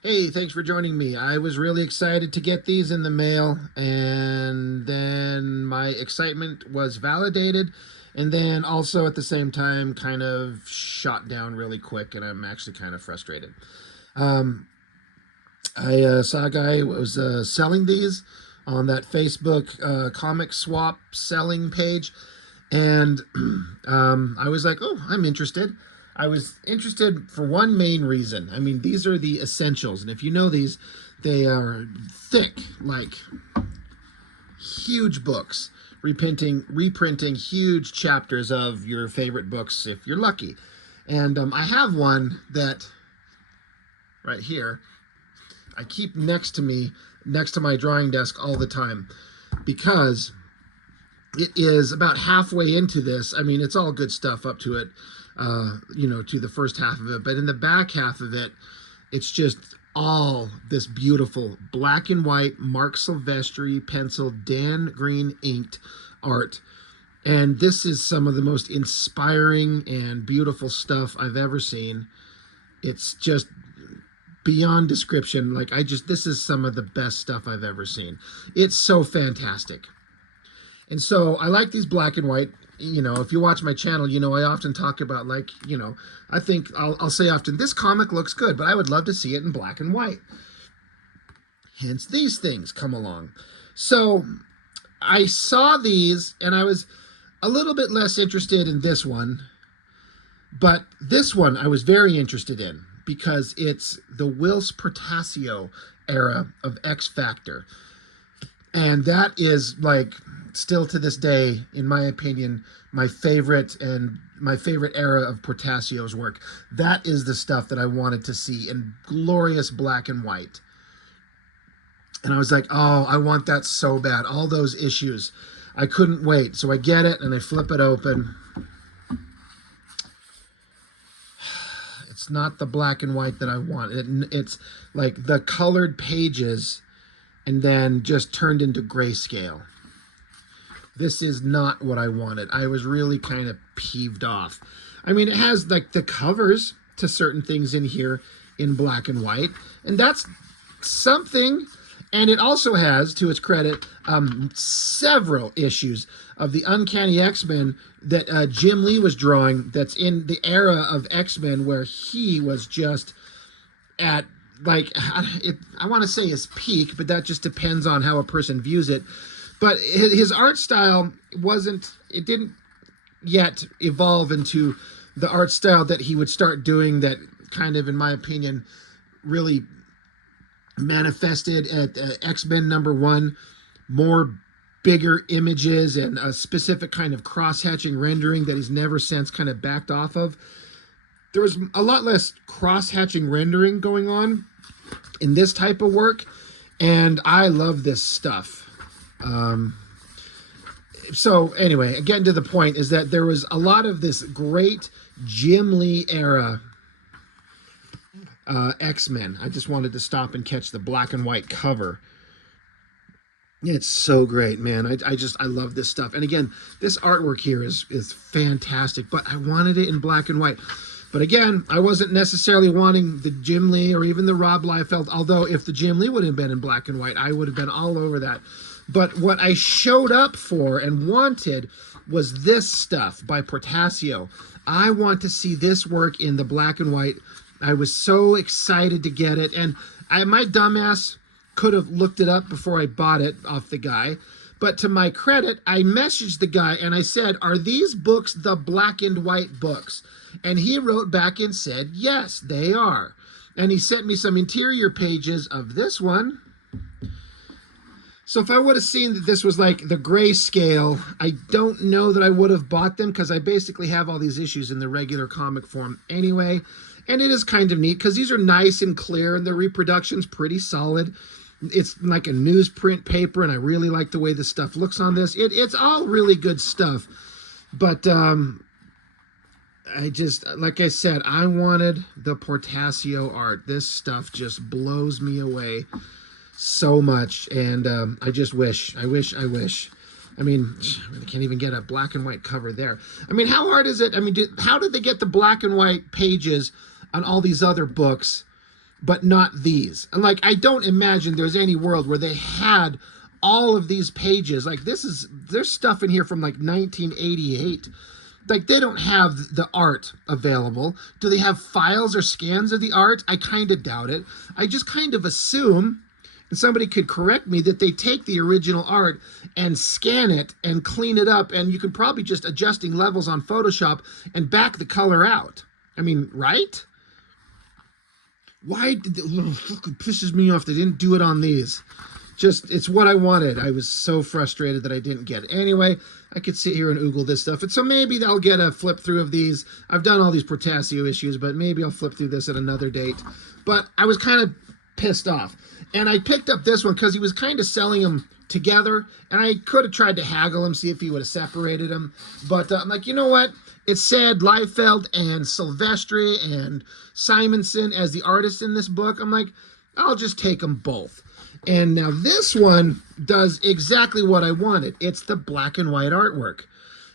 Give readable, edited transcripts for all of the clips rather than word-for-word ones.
Hey, thanks for joining me. I was really excited to get these in the mail, and then my excitement was validated, and then also at the same time kind of shot down really quick, and I'm actually kind of frustrated. Um, I saw a guy was selling these on that Facebook comic swap selling page, and I was like, oh, I'm interested. I was interested for one main reason. I mean, these are the essentials, and if you know these, they are thick, like huge books, reprinting huge chapters of your favorite books if you're lucky. And I have one that right here I keep next to me, next to my drawing desk all the time, because it is about halfway into this. I mean, it's all good stuff up to it, to the first half of it. But in the back half of it, it's just all this beautiful black and white Marc Silvestri pencil, Dan Green inked art. And this is some of the most inspiring and beautiful stuff I've ever seen. It's just beyond description. This is some of the best stuff I've ever seen. It's so fantastic. And so I like these black and white. If you watch my channel, I often talk about, I think I'll say often, this comic looks good, but I would love to see it in black and white. Hence these things come along. So I saw these and I was a little bit less interested in this one, but this one I was very interested in because it's the Whilce Portacio era of X Factor. And that is, like, still to this day, in my opinion, my favorite era of Portacio's work. That is the stuff that I wanted to see in glorious black and white. And I was like, oh, I want that so bad. All those issues. I couldn't wait. So I get it and I flip it open. It's not the black and white that I want. It's like the colored pages and then just turned into grayscale. This is not what I wanted. I was really kind of peeved off. I mean, it has like the covers to certain things in here in black and white, and that's something. And it also has, to its credit, several issues of the Uncanny X-Men that Jim Lee was drawing, that's in the era of X-Men where he was just at, like, I want to say his peak, but that just depends on how a person views it. But his art style didn't yet evolve into the art style that he would start doing that kind of, in my opinion, really manifested at X-Men #1, more bigger images and a specific kind of cross-hatching rendering that he's never since kind of backed off of. There was a lot less cross-hatching rendering going on in this type of work, and I love this stuff. So anyway, getting to the point is that there was a lot of this great Jim Lee era X-Men. I just wanted to stop and catch the black and white cover. It's so great, man. I love this stuff. And again, this artwork here is fantastic, but I wanted it in black and white. But again, I wasn't necessarily wanting the Jim Lee or even the Rob Liefeld, although if the Jim Lee would have been in black and white, I would have been all over that. But what I showed up for and wanted was this stuff by Portacio. I want to see this work in the black and white. I was so excited to get it, and my dumbass could have looked it up before I bought it off the guy. But to my credit, I messaged the guy and I said, are these books the black and white books? And he wrote back and said, yes, they are. And he sent me some interior pages of this one. So if I would have seen that this was like the grayscale, I don't know that I would have bought them, because I basically have all these issues in the regular comic form anyway. And it is kind of neat because these are nice and clear and the reproduction's pretty solid. It's like a newsprint paper, and I really like the way the stuff looks on this. It's all really good stuff. But like I said, I wanted the Portacio art. This stuff just blows me away so much, and I wish. I mean, I can't even get a black and white cover there. I mean, how hard is it? I mean, how did they get the black and white pages on all these other books but not these. And like, I don't imagine there's any world where they had all of these pages. Like, there's stuff in here from like 1988. Like, they don't have the art available. Do they have files or scans of the art? I kind of doubt it. I just kind of assume, and somebody could correct me, that they take the original art and scan it and clean it up, and you could probably just adjusting levels on Photoshop and back the color out. I mean, right? Why did it fucking pisses me off they didn't do it on these? Just, it's what I wanted. I was so frustrated that I didn't get it. Anyway, I could sit here and oogle this stuff. And so maybe I'll get a flip through of these. I've done all these Portasio issues, but maybe I'll flip through this at another date. But I was kind of pissed off. And I picked up this one because he was kind of selling them together. And I could have tried to haggle him, see if he would have separated them. But I'm like, you know what? It said Liefeld and Sylvestri and Simonson as the artists in this book. I'm like, I'll just take them both. And now this one does exactly what I wanted. It's the black and white artwork.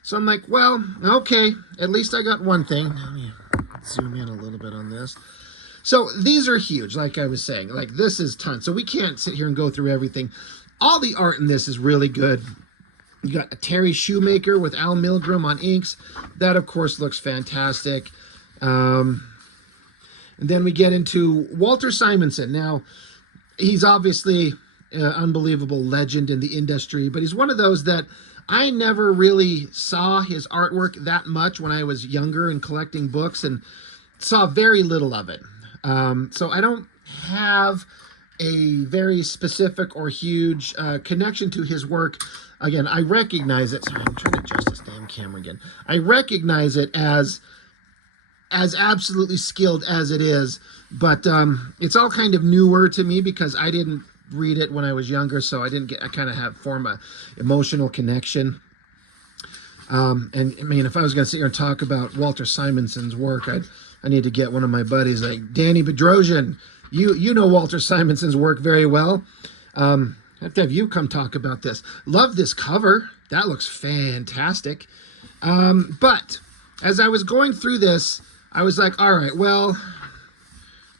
So I'm like, well, okay, at least I got one thing. Let me zoom in a little bit on this. So these are huge, like I was saying. Like, this is tons. So we can't sit here and go through everything. All the art in this is really good. You got a Terry Shoemaker with Al Milgrom on inks. That, of course, looks fantastic. And then we get into Walter Simonson. Now, he's obviously an unbelievable legend in the industry, but he's one of those that I never really saw his artwork that much when I was younger and collecting books, and saw very little of it. So I don't have a very specific or huge connection to his work. Again, I recognize it. Sorry, I'm trying to adjust this damn camera again. I recognize it as absolutely skilled as it is, but it's all kind of newer to me because I didn't read it when I was younger, so I kind of form a emotional connection. And I mean, if I was going to sit here and talk about Walter Simonson's work, I need to get one of my buddies like Danny Bedrosian. You know Walter Simonson's work very well. I have to have you come talk about this. Love this cover. That looks fantastic. But as I was going through this, I was like, all right, well,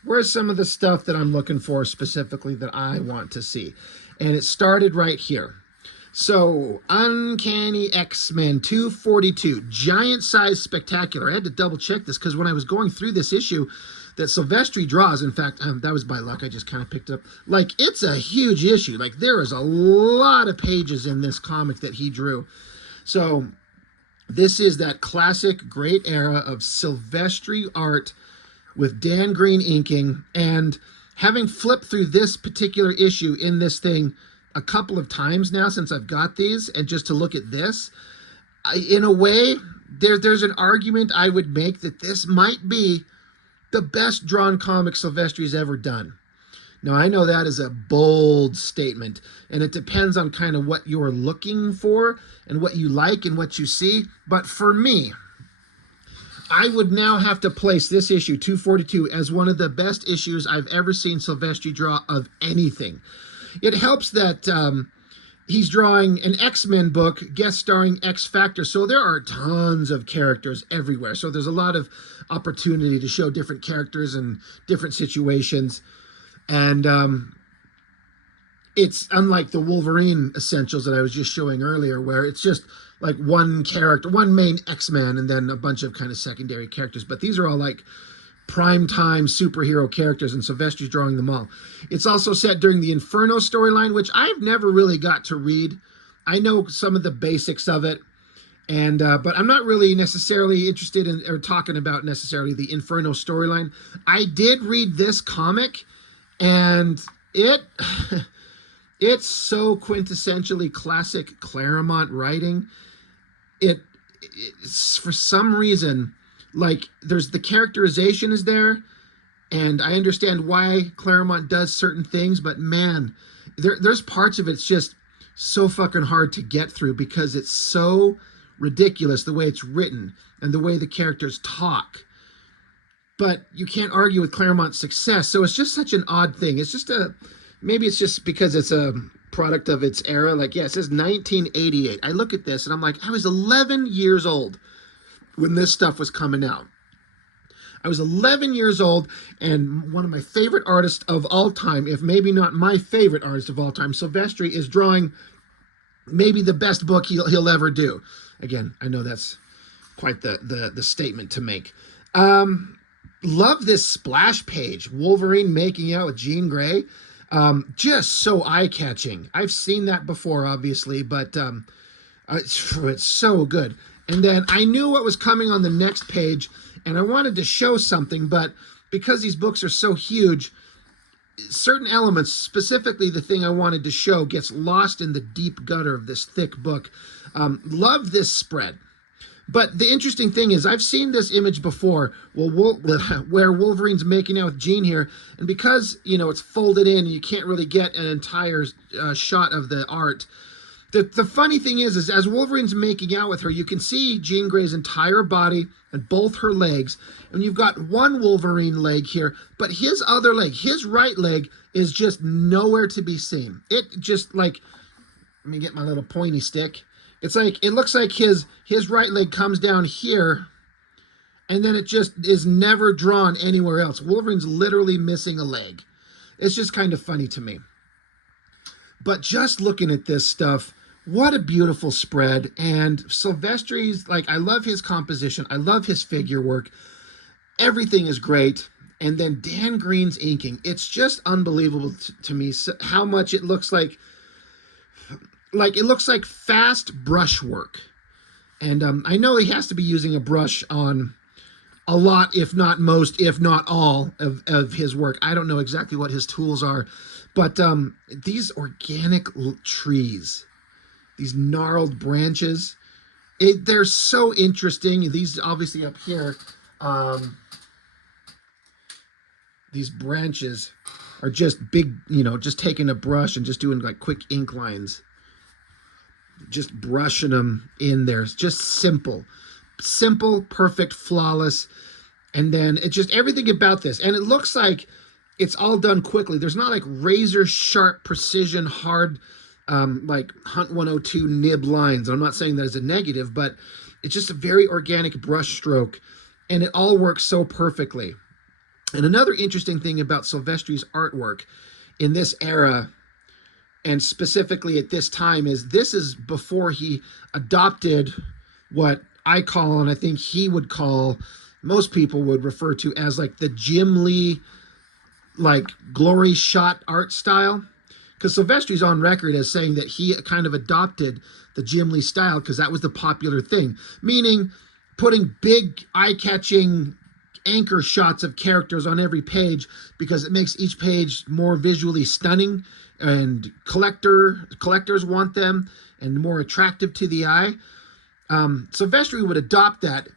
where's some of the stuff that I'm looking for specifically that I want to see? And it started right here. So, Uncanny X-Men 242, giant size spectacular. I had to double check this because when I was going through this issue that Sylvestri draws, in fact, that was by luck, I just kind of picked it up. Like, it's a huge issue. Like, there is a lot of pages in this comic that he drew. So, this is that classic great era of Sylvestri art with Dan Green inking. And having flipped through this particular issue in this thing a couple of times now since I've got these, and just to look at this, in a way, there's an argument I would make that this might be the best drawn comic Sylvestri's ever done. Now, I know that is a bold statement, and it depends on kind of what you're looking for and what you like and what you see. But for me, I would now have to place this issue, 242, as one of the best issues I've ever seen Sylvestri draw of anything. It helps that he's drawing an X-Men book guest starring X Factor, so there are tons of characters everywhere. So there's a lot of opportunity to show different characters and different situations. And it's unlike the Wolverine Essentials that I was just showing earlier, where it's just like one character, one main X-Man, and then a bunch of kind of secondary characters. But these are all like primetime superhero characters, and Sylvestri's drawing them all. It's also set during the Inferno storyline, which I've never really got to read. I know some of the basics of it, and but I'm not really necessarily interested in or talking about necessarily the Inferno storyline. I did read this comic, and it's so quintessentially classic Claremont writing. It's for some reason, like, there's the characterization is there, and I understand why Claremont does certain things, but man, there's parts of it's just so fucking hard to get through because it's so ridiculous the way it's written and the way the characters talk. But you can't argue with Claremont's success, so it's just such an odd thing. It's just maybe it's just because it's a product of its era. Like, yeah, it says 1988. I look at this and I'm like, I was 11 years old when this stuff was coming out. I was 11 years old, and one of my favorite artists of all time, if maybe not my favorite artist of all time, Sylvestri, is drawing maybe the best book he'll ever do. Again, I know that's quite the statement to make. Love this splash page. Wolverine making out with Jean Grey. Just so eye-catching. I've seen that before, obviously, but it's so good. And then I knew what was coming on the next page, and I wanted to show something, but because these books are so huge, certain elements, specifically the thing I wanted to show, gets lost in the deep gutter of this thick book. Love this spread. But the interesting thing is, I've seen this image before, where Wolverine's making out with Jean here, and because, you know, it's folded in and you can't really get an entire shot of the art, the funny thing is as Wolverine's making out with her, you can see Jean Grey's entire body and both her legs, and you've got one Wolverine leg here, but his other leg, his right leg, is just nowhere to be seen. It just, like, let me get my little pointy stick. It's like, it looks like his right leg comes down here, and then it just is never drawn anywhere else. Wolverine's literally missing a leg. It's just kind of funny to me. But just looking at this stuff, what a beautiful spread. And Sylvestri's, like, I love his composition. I love his figure work. Everything is great. And then Dan Green's inking. It's just unbelievable to me how much it looks like it looks like fast brush work. And I know he has to be using a brush on a lot, if not most, if not all of his work. I don't know exactly what his tools are, but these organic trees, these gnarled branches, they're so interesting. These obviously up here, these branches are just big, you know, just taking a brush and just doing like quick ink lines. Just brushing them in there. It's just simple, perfect, flawless. And then it just, everything about this. And it looks like it's all done quickly. There's not like razor sharp precision, hard, like Hunt 102 nib lines. I'm not saying that as a negative, but it's just a very organic brush stroke. And it all works so perfectly. And another interesting thing about Sylvestri's artwork in this era, and specifically at this time, is this is before he adopted what I call, and I think he would call, most people would refer to as like the Jim Lee, like glory shot art style. Because Sylvestri's on record as saying that he kind of adopted the Jim Lee style because that was the popular thing. Meaning putting big eye-catching anchor shots of characters on every page because it makes each page more visually stunning, and collectors want them and more attractive to the eye. Sylvestri would adopt that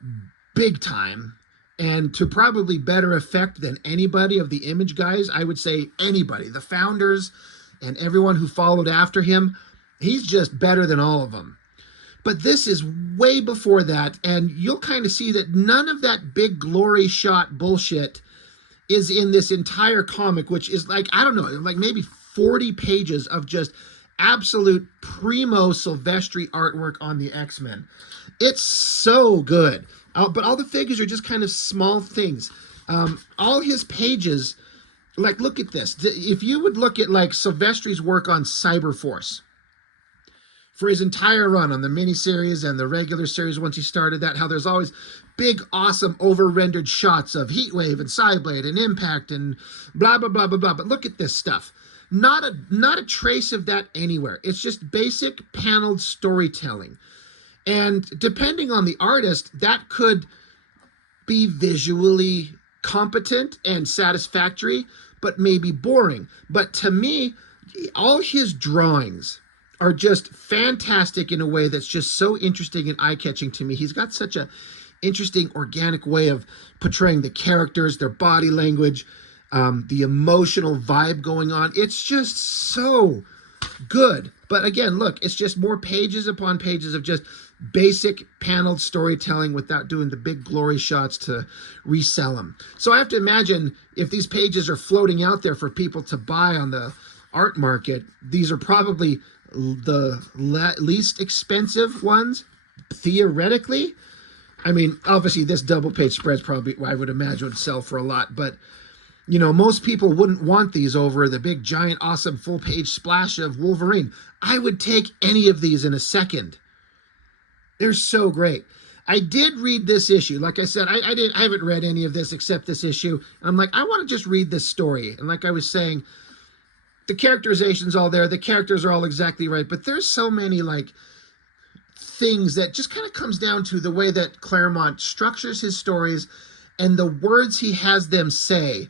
big time, and to probably better effect than anybody of the Image guys. I would say anybody, the founders and everyone who followed after him, he's just better than all of them. But this is way before that, and you'll kind of see that none of that big glory shot bullshit is in this entire comic, which is like, I don't know, like maybe 40 pages of just absolute primo Sylvestri artwork on the X-Men. It's so good. But all the figures are just kind of small things. All his pages, like, look at this. If you would look at like Sylvestri's work on Cyberforce for his entire run on the miniseries and the regular series, once he started that, how there's always big, awesome, over-rendered shots of Heatwave and Cyblade and Impact and blah, blah, blah, blah, blah. But look at this stuff. Not a trace of that anywhere. It's just basic paneled storytelling. And depending on the artist, that could be visually competent and satisfactory, but maybe boring. But to me, all his drawings are just fantastic in a way that's just so interesting and eye-catching to me. He's got such a interesting, organic way of portraying the characters, their body language, the emotional vibe going on. It's just so good. But again, look, it's just more pages upon pages of just basic paneled storytelling without doing the big glory shots to resell them. So I have to imagine if these pages are floating out there for people to buy on the art market, these are probably the least expensive ones, theoretically. I mean, obviously this double page spread's probably, I would imagine, would sell for a lot, but you know, most people wouldn't want these over the big, giant, awesome full page splash of Wolverine. I would take any of these in a second. They're so great. I did read this issue. Like I said, I haven't read any of this except this issue. And I'm like, I want to just read this story. And like I was saying, the characterization's all there. The characters are all exactly right. But there's so many like things that just kind of comes down to the way that Claremont structures his stories and the words he has them say,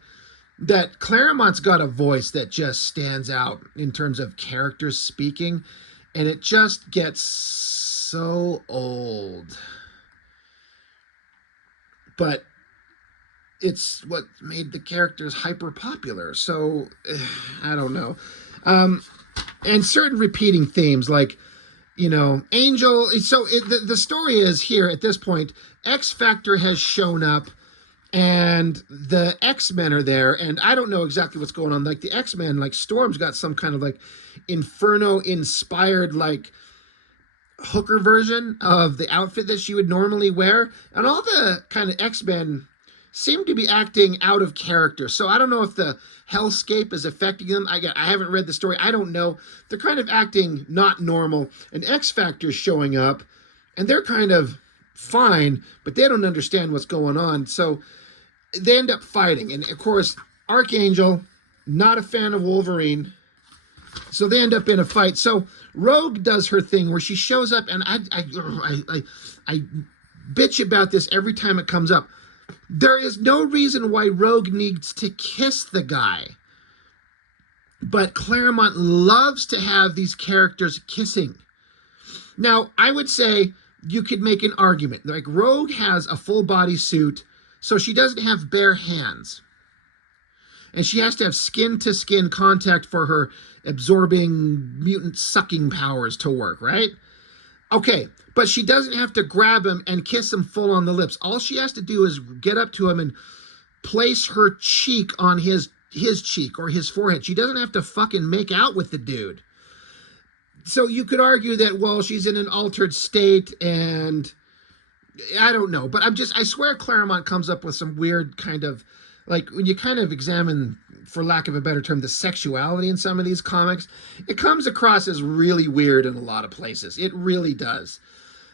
that Claremont's got a voice that just stands out in terms of characters speaking, and it just gets so old. But it's what made the characters hyper popular. So I don't know. And certain repeating themes like, you know, Angel. So the story is here at this point, X Factor has shown up and the X-Men are there. And I don't know exactly what's going on. Like the X-Men, like Storm's got some kind of like Inferno inspired, like hooker version of the outfit that she would normally wear. And all the kind of X-Men seem to be acting out of character. So I don't know if the hellscape is affecting them. I haven't read the story. I don't know. They're kind of acting not normal. And X Factor's showing up and they're kind of fine, but they don't understand what's going on. So they end up fighting. And of course, Archangel, not a fan of Wolverine. So they end up in a fight. So Rogue does her thing where she shows up, and I bitch about this every time it comes up. There is no reason why Rogue needs to kiss the guy. But Claremont loves to have these characters kissing. Now, I would say you could make an argument. Like, Rogue has a full body suit, so she doesn't have bare hands. And she has to have skin-to-skin contact for her absorbing mutant sucking powers to work, right? Okay, but she doesn't have to grab him and kiss him full on the lips. All she has to do is get up to him and place her cheek on his cheek or his forehead. She doesn't have to fucking make out with the dude. So you could argue that, well, she's in an altered state and I don't know. But I swear Claremont comes up with some weird kind of, like, when you kind of examine, for lack of a better term, the sexuality in some of these comics, it comes across as really weird in a lot of places. It really does.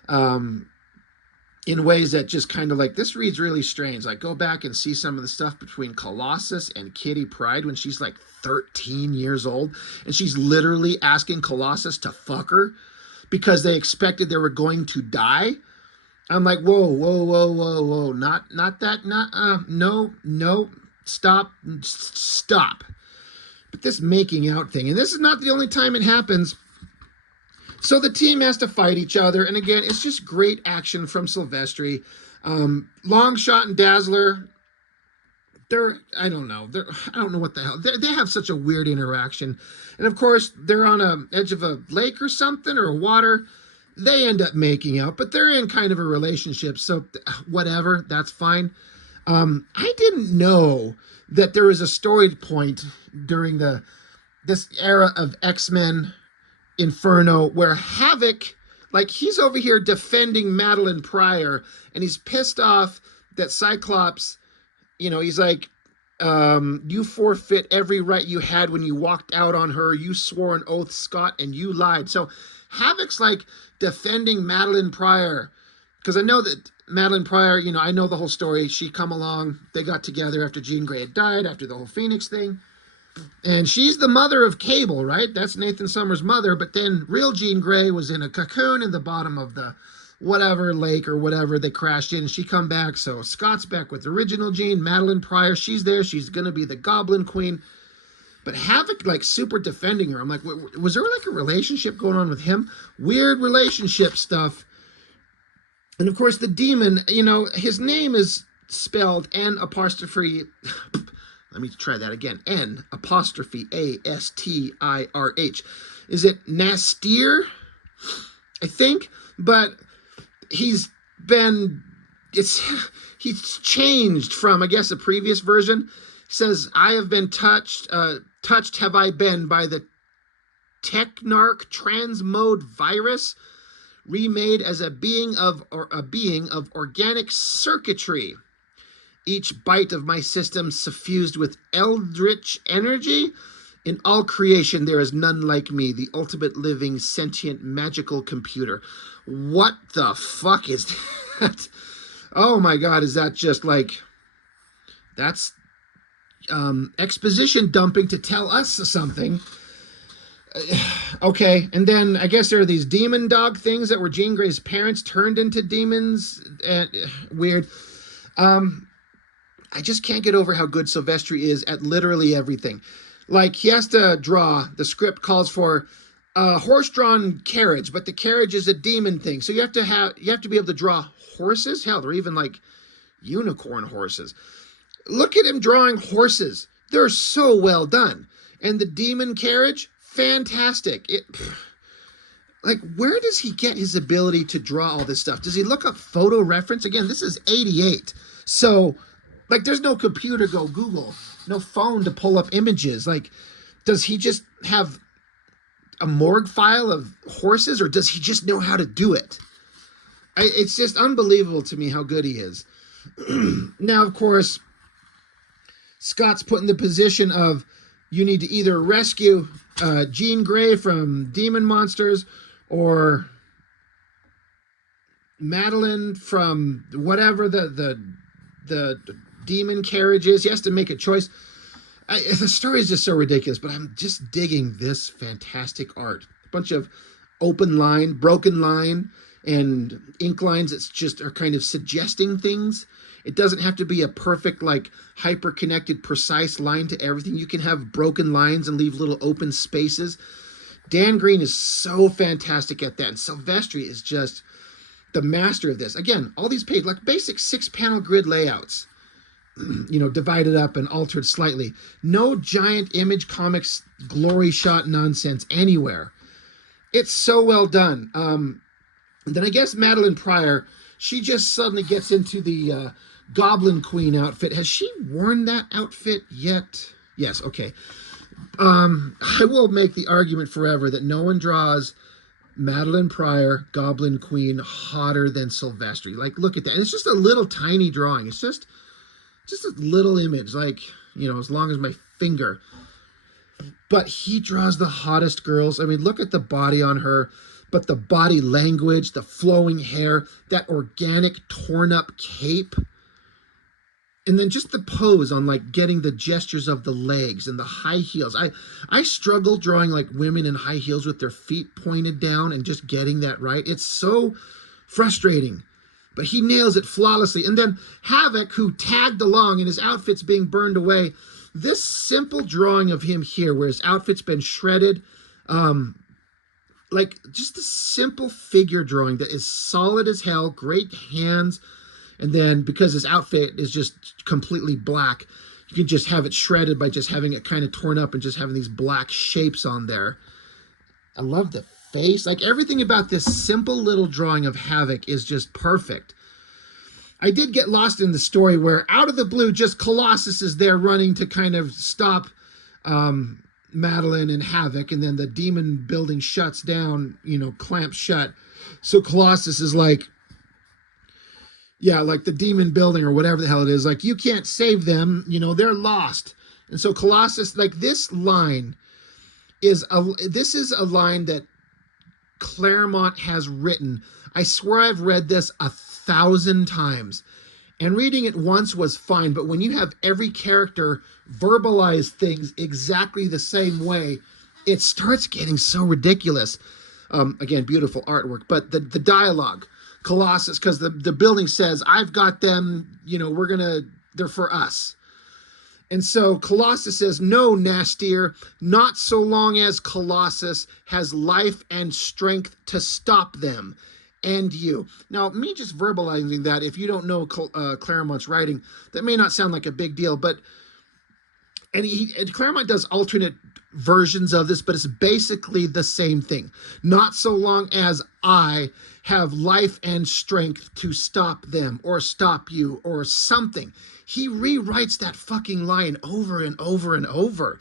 In ways that just kind of like, this reads really strange. Like, go back and see some of the stuff between Colossus and Kitty Pryde when she's like 13 years old. And she's literally asking Colossus to fuck her because they expected they were going to die. I'm like, whoa, not that, no, stop. But this making out thing, and this is not the only time it happens. So the team has to fight each other, and again, it's just great action from Sylvestri. Longshot and Dazzler, I don't know what the hell. They have such a weird interaction. And of course, they're on a edge of a lake or something, or water. They end up making out, but they're in kind of a relationship, so whatever, that's fine. I didn't know that there was a story point during this era of X-Men Inferno where Havoc, like, he's over here defending Madeline Pryor, and he's pissed off that Cyclops, you know, he's like, you forfeit every right you had when you walked out on her. You swore an oath, Scott, and you lied. So Havoc's like defending Madeline Pryor, because I know that Madeline Pryor, you know, I know the whole story. She come along, they got together after Jean Grey had died, after the whole Phoenix thing. And she's the mother of Cable, right? That's Nathan Summers' mother. But then real Jean Grey was in a cocoon in the bottom of the whatever lake or whatever they crashed in. She come back. So Scott's back with the original Jean. Madeline Pryor, she's there. She's going to be the Goblin Queen. But Havoc, like, super defending her. I'm like, was there like a relationship going on with him? Weird relationship stuff. And of course, the demon, you know, his name is spelled N apostrophe. Let me try that again. N apostrophe ASTIRH. Is it Nastir? I think. But he's changed from, I guess, a previous version. It says, I have been touched have I been by the Technarch transmode virus. remade as a being of organic circuitry. Each bite of my system suffused with eldritch energy. In all creation, there is none like me, the ultimate living, sentient, magical computer. What the fuck is that? Oh my God, is that just like, that's exposition dumping to tell us something. Okay, and then I guess there are these demon dog things that were Jean Grey's parents turned into demons. Weird. I just can't get over how good Sylvestri is at literally everything. Like, he has to draw, the script calls for a horse-drawn carriage, but the carriage is a demon thing. So you have to be able to draw horses. Hell, they're even like unicorn horses. Look at him drawing horses. They're so well done. And the demon carriage, fantastic. Like, where does he get his ability to draw all this stuff? Does he look up photo reference? Again, this is 88. So, like, there's no computer, go Google, no phone to pull up images. Like, does he just have a morgue file of horses, or does he just know how to do it? It's just unbelievable to me how good he is. Now, of course, Scott's put in the position of, you need to either rescue Jean Grey from demon monsters, or Madeline from whatever the demon carriage is. He has to make a choice. The story is just so ridiculous, but I'm just digging this fantastic art. A bunch of open line, broken line, and ink lines that just are kind of suggesting things. It doesn't have to be a perfect, like, hyper-connected, precise line to everything. You can have broken lines and leave little open spaces. Dan Green is so fantastic at that, and Sylvestri is just the master of this. Again, all these pages, like basic 6-panel grid layouts, you know, divided up and altered slightly. No giant Image Comics glory shot nonsense anywhere. It's so well done. Then I guess Madeline Pryor, she just suddenly gets into the Goblin Queen outfit. Has she worn that outfit yet? Yes, okay. I will make the argument forever that no one draws Madeline Pryor, Goblin Queen, hotter than Sylvestri. Like, look at that. And it's just a little tiny drawing. It's just a little image, like, you know, as long as my finger. But he draws the hottest girls. I mean, look at the body on her, but the body language, the flowing hair, that organic torn up cape. And then just the pose on, like, getting the gestures of the legs and the high heels. I struggle drawing, like, women in high heels with their feet pointed down and just getting that right. It's so frustrating. But he nails it flawlessly. And then Havoc, who tagged along and his outfit's being burned away. This simple drawing of him here, where his outfit's been shredded, like, just a simple figure drawing that is solid as hell, great hands. And then because his outfit is just completely black, you can just have it shredded by just having it kind of torn up and just having these black shapes on there. I love the face. Like, everything about this simple little drawing of Havoc is just perfect. I did get lost in the story where, out of the blue, just Colossus is there running to kind of stop Madeline and Havoc, and then the demon building shuts down, you know, clamps shut. So Colossus is like, yeah, like the demon building or whatever the hell it is, like, you can't save them, you know, they're lost. And so Colossus, like, this line is a line that Claremont has written. I swear I've read this 1,000 times, and reading it once was fine, but when you have every character verbalize things exactly the same way, it starts getting so ridiculous. Again, beautiful artwork, but the dialogue, Colossus, because the building says, I've got them, you know, they're for us. And so Colossus says, no, nastier, not so long as Colossus has life and strength to stop them and you. Now, me just verbalizing that, if you don't know Claremont's writing, that may not sound like a big deal, but, and Claremont does alternate versions of this, but it's basically the same thing. Not so long as I have life and strength to stop them or stop you or something. He rewrites that fucking line over and over and over.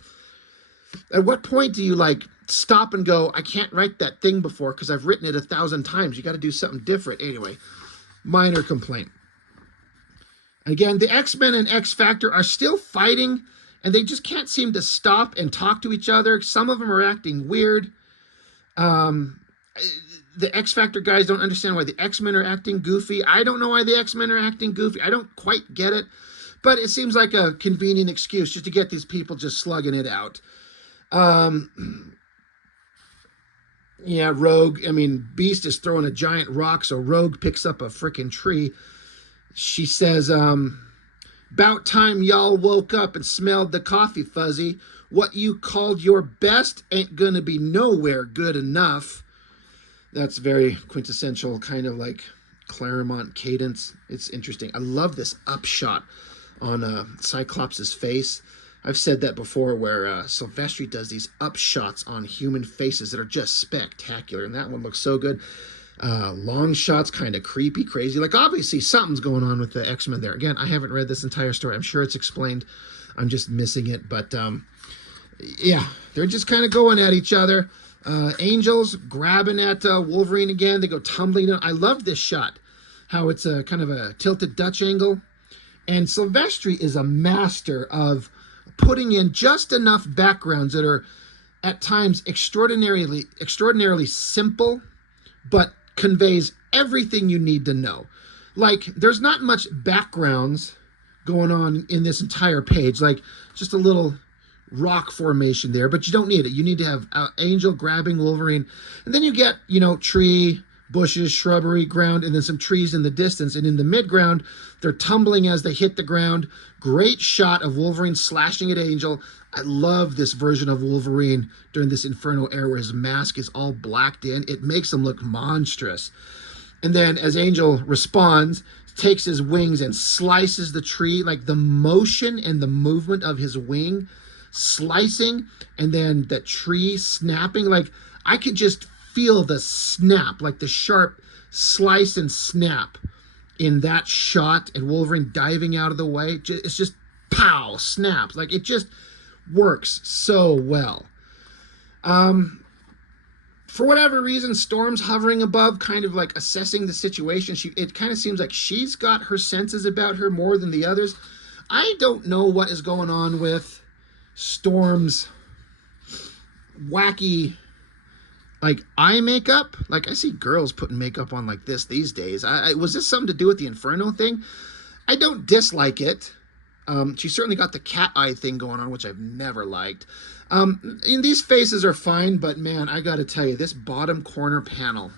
At what point do you, like, stop and go, I can't write that thing before because I've written it 1,000 times. You got to do something different. Anyway, minor complaint. Again, the X-Men and X-Factor are still fighting, and they just can't seem to stop and talk to each other. Some of them are acting weird. The X-Factor guys don't understand why the X-Men are acting goofy. I don't know why the X-Men are acting goofy. I don't quite get it, but it seems like a convenient excuse just to get these people just slugging it out. Yeah, Rogue, Beast is throwing a giant rock, so Rogue picks up a freaking tree. She says, about time y'all woke up and smelled the coffee, Fuzzy. What you called your best ain't gonna be nowhere good enough. That's very quintessential, kind of like Claremont cadence. It's interesting. I love this upshot on Cyclops' face. I've said that before, where Sylvestri does these upshots on human faces that are just spectacular, and that one looks so good. Long shots, kind of creepy, crazy. Like, obviously, something's going on with the X-Men there. Again, I haven't read this entire story. I'm sure it's explained. I'm just missing it. But, yeah, they're just kind of going at each other. Angel's grabbing at Wolverine again. They go tumbling down. I love this shot, how it's a kind of a tilted Dutch angle. And Sylvestri is a master of putting in just enough backgrounds that are, at times, extraordinarily simple, but conveys everything you need to know. Like, there's not much backgrounds going on in this entire page, like just a little rock formation there, but you don't need it. You need to have Angel grabbing Wolverine, and then you get, tree, bushes, shrubbery, ground, and then some trees in the distance, and in the mid-ground, they're tumbling as they hit the ground. Great shot of Wolverine slashing at Angel. I love this version of Wolverine during this Inferno era where his mask is all blacked in. It makes him look monstrous. And then as Angel responds, takes his wings and slices the tree, like the motion and the movement of his wing slicing, and then the tree snapping. Like, I could just feel the snap, like the sharp slice and snap in that shot, and Wolverine diving out of the way. It's just pow, snaps. Like, it just works so well. For whatever reason, Storm's hovering above, kind of like assessing the situation. It kind of seems like she's got her senses about her more than the others. I don't know what is going on with Storm's wacky, like, eye makeup. Like, I see girls putting makeup on like this these days. Was this something to do with the Inferno thing? I don't dislike it. She certainly got the cat eye thing going on, which I've never liked. And these faces are fine, but man, I gotta tell you, this bottom corner panel,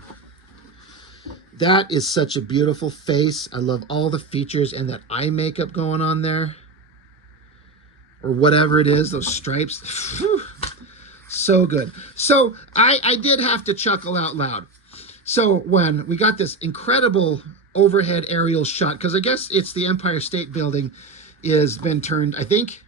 that is such a beautiful face. I love all the features and that eye makeup going on there. Or whatever it is, those stripes. Whew, so good. So I did have to chuckle out loud. So when we got this incredible overhead aerial shot, because I guess it's the Empire State Building is been turned, I think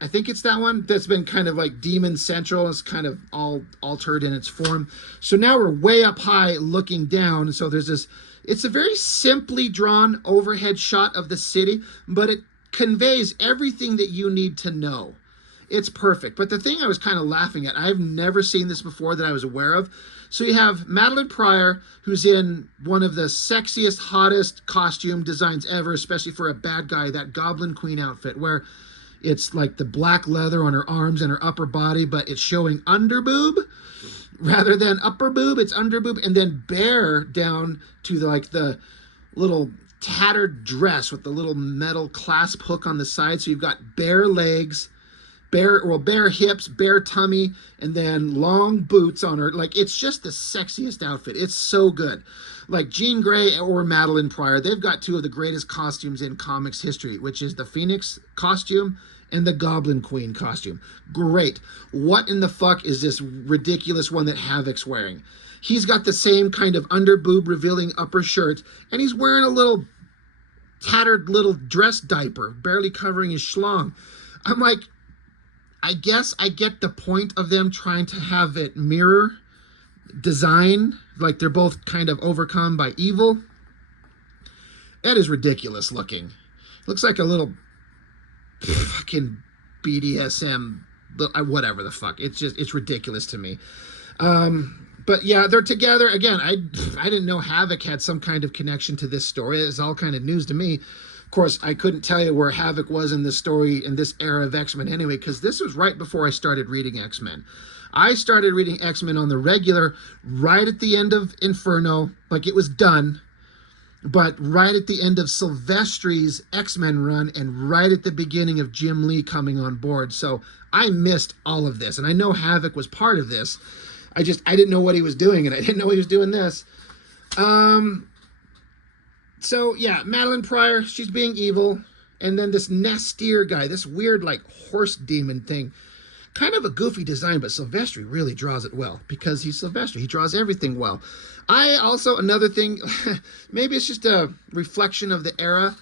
it's that one that's been kind of like Demon Central. It's kind of all altered in its form. So now we're way up high looking down. So there's this, it's a very simply drawn overhead shot of the city, but it conveys everything that you need to know. It's perfect. But the thing I was kind of laughing at, I've never seen this before that I was aware of. So you have Madeline Pryor, who's in one of the sexiest, hottest costume designs ever, especially for a bad guy, that Goblin Queen outfit, where it's like the black leather on her arms and her upper body, but it's showing under boob rather than upper boob. It's under boob, and then bare down to the little tattered dress with the little metal clasp hook on the side. So you've got bare legs, bare hips, bare tummy, and then long boots on her. Like, it's just the sexiest outfit. It's so good. Like Jean Grey or Madeline Pryor, they've got two of the greatest costumes in comics history, which is the Phoenix costume and the Goblin Queen costume. Great. What in the fuck is this ridiculous one that Havoc's wearing? He's got the same kind of under boob revealing upper shirt, and he's wearing a little tattered little dress diaper, barely covering his schlong. I'm like, I guess I get the point of them trying to have it mirror design, like they're both kind of overcome by evil. That is ridiculous looking. Looks like a little fucking BDSM whatever the fuck. It's ridiculous to me. But yeah, they're together again. I didn't know Havoc had some kind of connection to this story. It's all kind of news to me. Of course, I couldn't tell you where Havoc was in this story, in this era of X-Men anyway, because this was right before I started reading X-Men. I started reading X-Men on the regular right at the end of Inferno, like it was done, but right at the end of Sylvestri's X-Men run and right at the beginning of Jim Lee coming on board. So I missed all of this, and I know Havoc was part of this. I didn't know what he was doing, and I didn't know he was doing this. So, yeah, Madeline Pryor, she's being evil. And then this Nastir guy, this weird, like, horse demon thing. Kind of a goofy design, but Sylvestri really draws it well. Because he's Sylvestri. He draws everything well. I also, another thing, maybe it's just a reflection of the era.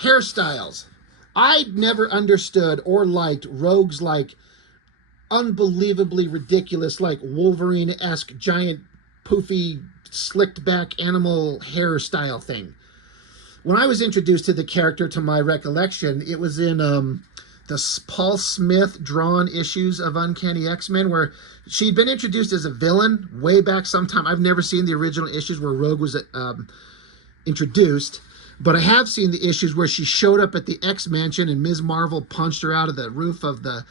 Hairstyles. I never understood or liked Rogue's, like, unbelievably ridiculous, like, Wolverine-esque, giant, poofy, slicked-back animal hairstyle thing. When I was introduced to the character, to my recollection, it was in the Paul Smith drawn issues of Uncanny X-Men, where she'd been introduced as a villain way back sometime. I've never seen the original issues where Rogue was introduced, but I have seen the issues where she showed up at the X-Mansion and Ms. Marvel punched her out of the roof of the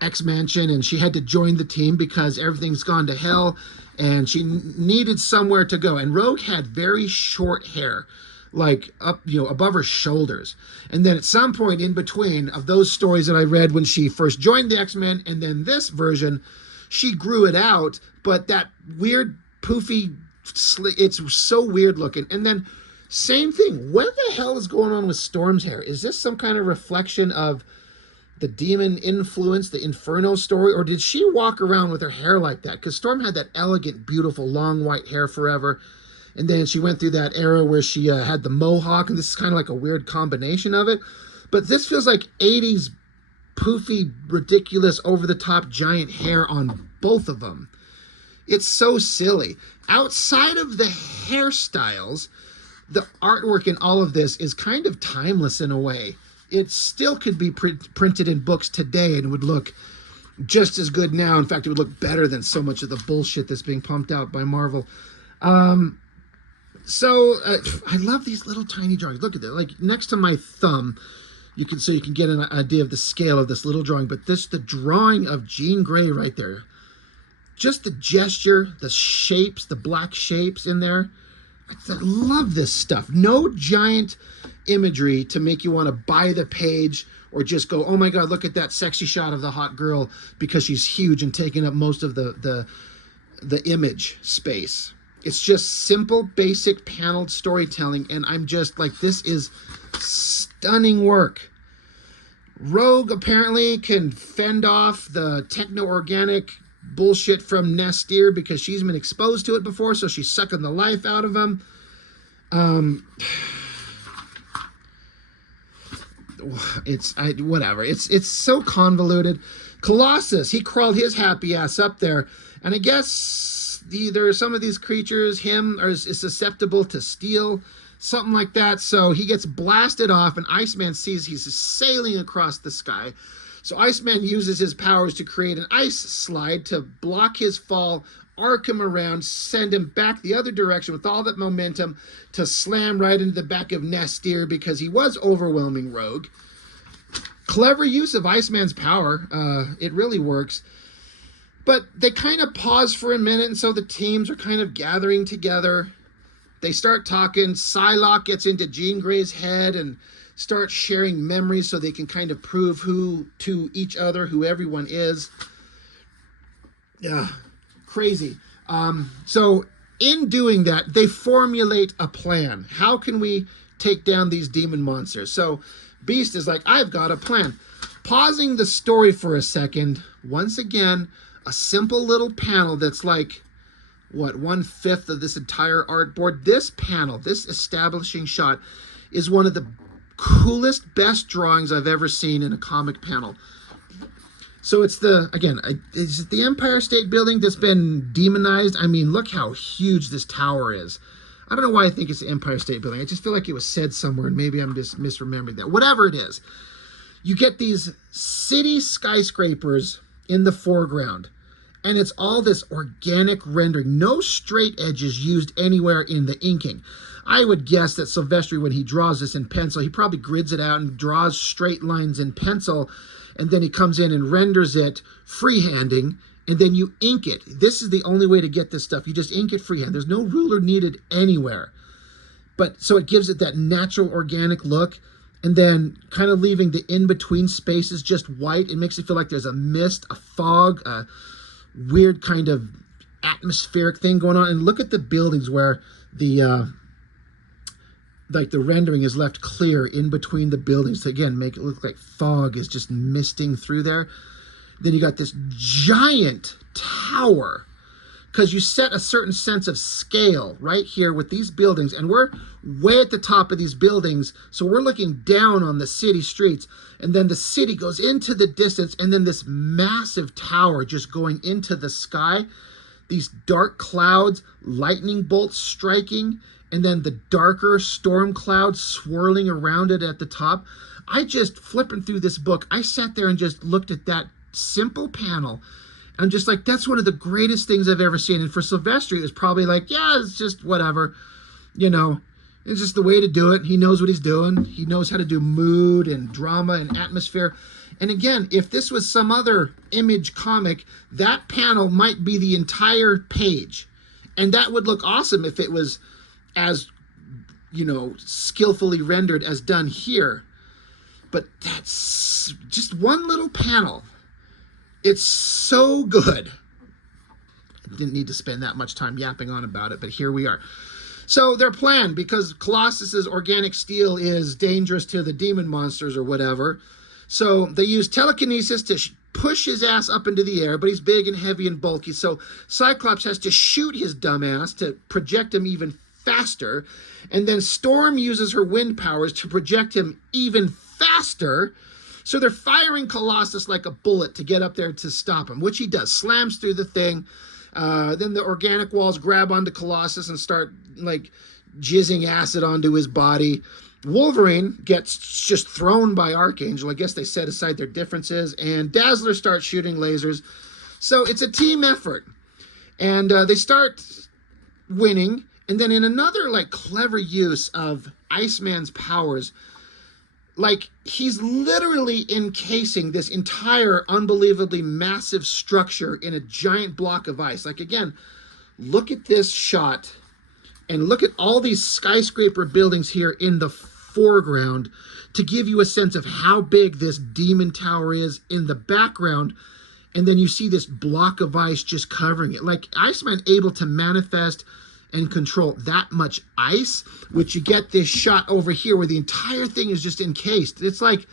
X-Mansion, and she had to join the team because everything's gone to hell, and she needed somewhere to go. And Rogue had very short hair, like up, above her shoulders. And then at some point in between of those stories that I read when she first joined the X-Men and then this version, she grew it out, but that weird poofy, it's so weird looking. And then same thing, what the hell is going on with Storm's hair? Is this some kind of reflection of the demon influence, the Inferno story, or did she walk around with her hair like that? Because Storm had that elegant, beautiful, long white hair forever. And then she went through that era where she had the mohawk, and this is kind of like a weird combination of it. But this feels like 80s poofy, ridiculous, over-the-top giant hair on both of them. It's so silly. Outside of the hairstyles, the artwork in all of this is kind of timeless in a way. It still could be printed in books today and would look just as good now. In fact, it would look better than so much of the bullshit that's being pumped out by Marvel. I love these little tiny drawings. Look at that. Like next to my thumb, you can get an idea of the scale of this little drawing. But the drawing of Jean Grey right there, just the gesture, the shapes, the black shapes in there. I love this stuff. No giant imagery to make you want to buy the page or just go, oh my God, look at that sexy shot of the hot girl because she's huge and taking up most of the image space. It's just simple, basic paneled storytelling, and I'm just like, this is stunning work. Rogue apparently can fend off the techno-organic bullshit from Nastir because she's been exposed to it before, so she's sucking the life out of him. Whatever. It's so convoluted. Colossus, he crawled his happy ass up there, and I guess either some of these creatures, is susceptible to steel, something like that. So he gets blasted off, and Iceman sees he's sailing across the sky. So Iceman uses his powers to create an ice slide to block his fall, arc him around, send him back the other direction with all that momentum to slam right into the back of Nastir because he was overwhelming Rogue. Clever use of Iceman's power. It really works. But they kind of pause for a minute, and so the teams are kind of gathering together. They start talking. Psylocke gets into Jean Grey's head and start sharing memories so they can kind of prove who to each other, who everyone is. Yeah, crazy. So in doing that, they formulate a plan. How can we take down these demon monsters? So Beast is like, I've got a plan. Pausing the story for a second, once again, a simple little panel that's like, what, 1/5 of this entire artboard. This panel, this establishing shot, is one of the coolest, best drawings I've ever seen in a comic panel. So it's is it the Empire State Building that's been demonized? I mean, look how huge this tower is. I don't know why I think it's the Empire State Building. I just feel like it was said somewhere, and maybe I'm just misremembering that. Whatever it is, you get these city skyscrapers in the foreground. And it's all this organic rendering. No straight edges used anywhere in the inking. I would guess that Sylvestri, when he draws this in pencil, he probably grids it out and draws straight lines in pencil. And then he comes in and renders it freehanding. And then you ink it. This is the only way to get this stuff. You just ink it freehand. There's no ruler needed anywhere. But so it gives it that natural organic look. And then kind of leaving the in-between spaces just white. It makes it feel like there's a mist, a fog, a weird kind of atmospheric thing going on. And look at the buildings where the like the rendering is left clear in between the buildings to again make it look like fog is just misting through there. Then you got this giant tower, because you set a certain sense of scale right here with these buildings, and we're way at the top of these buildings, so we're looking down on the city streets, and then the city goes into the distance, and then this massive tower just going into the sky, these dark clouds, lightning bolts striking, and then the darker storm clouds swirling around it at the top. I just, flipping through this book, I sat there and just looked at that simple panel. I'm just like, that's one of the greatest things I've ever seen. And for Sylvestri, it was probably like, yeah, it's just whatever. You know, it's just the way to do it. He knows what he's doing. He knows how to do mood and drama and atmosphere. And again, if this was some other Image comic, that panel might be the entire page. And that would look awesome if it was as, you know, skillfully rendered as done here. But that's just one little panel. It's so good. I didn't need to spend that much time yapping on about it, but here we are. So their plan, because Colossus's organic steel is dangerous to the demon monsters or whatever, so they use telekinesis to push his ass up into the air, but he's big and heavy and bulky, so Cyclops has to shoot his dumb ass to project him even faster, and then Storm uses her wind powers to project him even faster. So they're firing Colossus like a bullet to get up there to stop him, which he does. Slams through the thing. Then the organic walls grab onto Colossus and start like jizzing acid onto his body. Wolverine gets just thrown by Archangel. I guess they set aside their differences. And Dazzler starts shooting lasers. So it's a team effort. And they start winning. And then in another like clever use of Iceman's powers, like, he's literally encasing this entire unbelievably massive structure in a giant block of ice. Like, again, look at this shot and look at all these skyscraper buildings here in the foreground to give you a sense of how big this demon tower is in the background. And then you see this block of ice just covering it. Like, Iceman able to manifest and control that much ice, which you get this shot over here where the entire thing is just encased. It's like,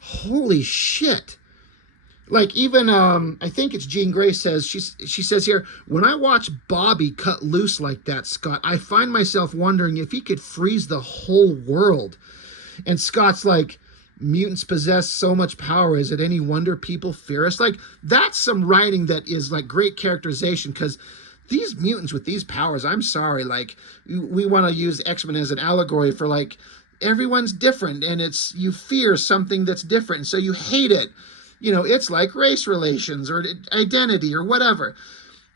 holy shit. Like, even I think it's Jean Grey says, she says here, when I watch Bobby cut loose like that, Scott, I find myself wondering if he could freeze the whole world. And Scott's like, mutants possess so much power, is it any wonder people fear us? Like, that's some writing that is like great characterization, because these mutants with these powers, I'm sorry, like, we want to use X-Men as an allegory for, like, everyone's different, and it's, you fear something that's different, so you hate it. You know, it's like race relations or identity or whatever.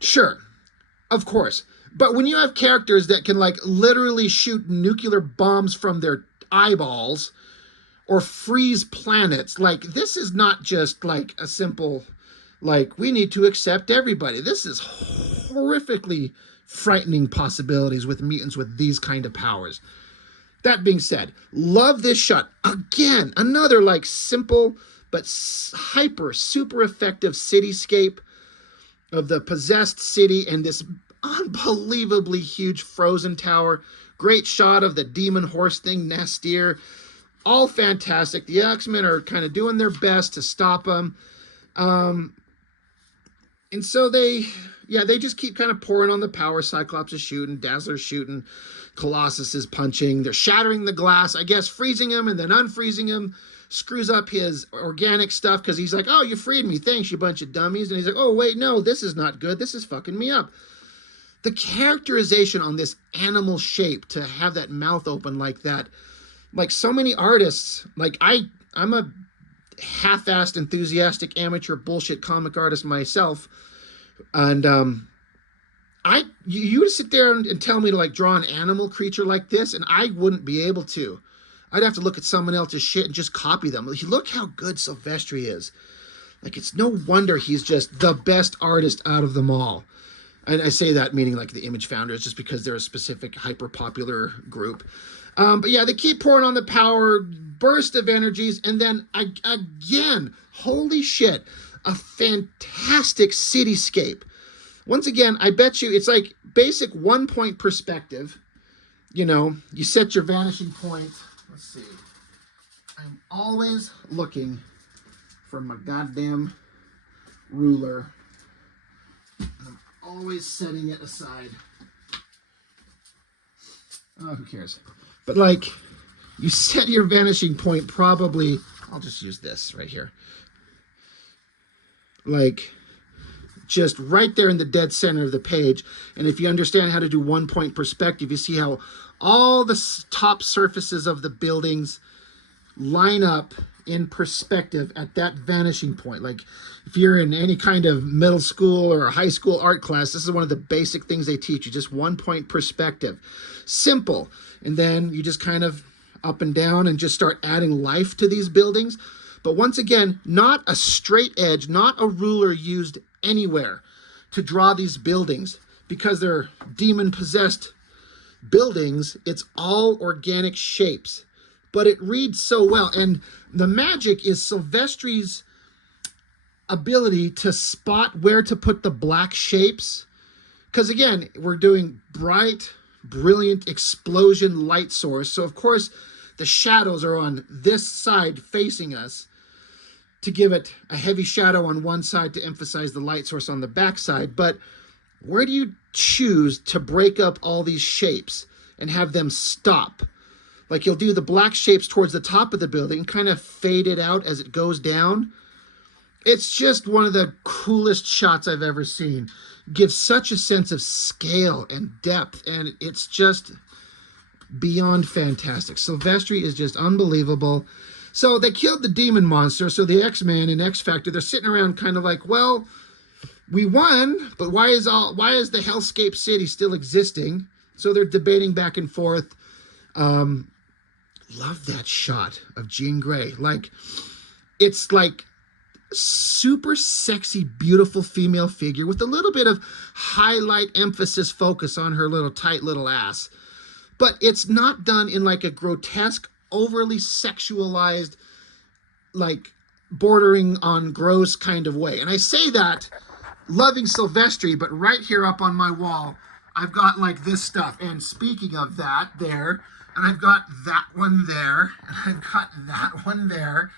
Sure, of course. But when you have characters that can, like, literally shoot nuclear bombs from their eyeballs or freeze planets, like, this is not just, like, a simple, like, we need to accept everybody. This is horrifically frightening possibilities with mutants with these kind of powers. That being said, love this shot. Again, another like simple but hyper, super effective cityscape of the possessed city and this unbelievably huge frozen tower. Great shot of the demon horse thing, Nastir. All fantastic. The X-Men are kind of doing their best to stop them. And so they just keep kind of pouring on the power. Cyclops is shooting, Dazzler's shooting, Colossus is punching. They're shattering the glass, I guess, freezing him and then unfreezing him. Screws up his organic stuff because he's like, oh, you freed me. Thanks, you bunch of dummies. And he's like, oh, wait, no, this is not good. This is fucking me up. The characterization on this animal shape to have that mouth open like that, like so many artists, like I'm a half-assed enthusiastic amateur bullshit comic artist myself, and you would sit there and tell me to like draw an animal creature like this, and I wouldn't be able to. I'd have to look at someone else's shit and just copy them. Look how good Sylvestri is. Like, it's no wonder he's just the best artist out of them all. And I say that meaning like the Image founders, just because they're a specific hyper-popular group. But yeah, they keep pouring on the power, burst of energies, and then again, holy shit, a fantastic cityscape. Once again, I bet you it's like basic 1-point perspective. You know, you set your vanishing point. Let's see. I'm always looking for my goddamn ruler. I'm always setting it aside. Oh, who cares? But like, you set your vanishing point probably, I'll just use this right here. Like, just right there in the dead center of the page. And if you understand how to do 1-point perspective, you see how all the top surfaces of the buildings line up in perspective at that vanishing point. Like, if you're in any kind of middle school or high school art class, this is one of the basic things they teach you, just 1-point perspective. Simple. And then you just kind of up and down and just start adding life to these buildings. But once again, not a straight edge, not a ruler used anywhere to draw these buildings, because they're demon-possessed buildings. It's all organic shapes, but it reads so well. And the magic is Sylvestri's ability to spot where to put the black shapes, because again, we're doing bright, brilliant explosion light source, so of course the shadows are on this side facing us to give it a heavy shadow on one side to emphasize the light source on the back side. But where do you choose to break up all these shapes and have them stop? Like, you'll do the black shapes towards the top of the building and kind of fade it out as it goes down. It's just one of the coolest shots I've ever seen. Gives such a sense of scale and depth, and it's just beyond fantastic. Sylvestri is just unbelievable. So they killed the demon monster, so the X-Men and X-Factor, they're sitting around kind of like, well, we won, but why is the Hellscape City still existing? So they're debating back and forth. Love that shot of Jean Grey. Like, it's like super sexy, beautiful female figure with a little bit of highlight emphasis focus on her little tight little ass. But it's not done in like a grotesque, overly sexualized, like bordering on gross kind of way. And I say that loving Sylvestri, but right here up on my wall, I've got like this stuff. And speaking of that, there, and I've got that one there, and I've got that one there.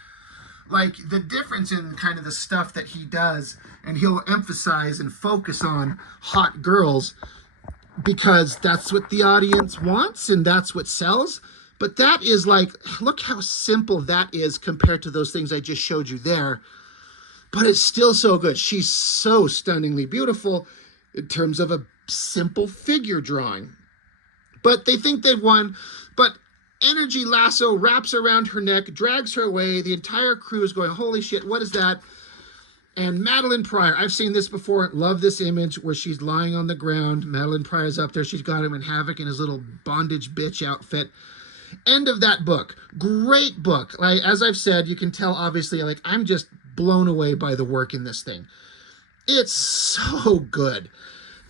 Like, the difference in kind of the stuff that he does, and he'll emphasize and focus on hot girls because that's what the audience wants and that's what sells. But that is like, look how simple that is compared to those things I just showed you there. But it's still so good. She's so stunningly beautiful in terms of a simple figure drawing. But they think they've won. But energy lasso wraps around her neck, drags her away. The entire crew is going, holy shit, what is that? And Madeline Pryor, I've seen this before. Love this image where she's lying on the ground. Madeline Pryor's up there. She's got him in havoc in his little bondage bitch outfit. End of that book. Great book. Like, as I've said, you can tell, obviously, like, I'm just blown away by the work in this thing. It's so good.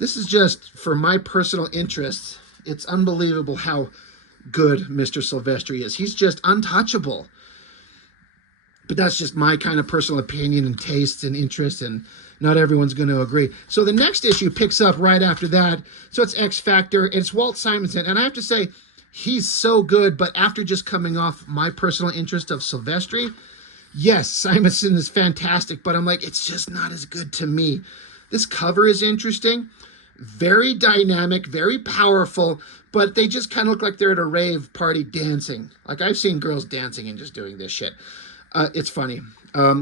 This is just, for my personal interests, it's unbelievable how good Mr. Sylvestri is. He's just untouchable. But that's just my kind of personal opinion and tastes and interests, and not everyone's going to agree. So the next issue picks up right after that. So it's X Factor. It's Walt Simonson. And I have to say, he's so good. But after just coming off my personal interest of Sylvestri, yes, Simonson is fantastic. But I'm like, it's just not as good to me. This cover is interesting. Very dynamic, very powerful, but they just kind of look like they're at a rave party dancing. Like, I've seen girls dancing and just doing this shit. It's funny.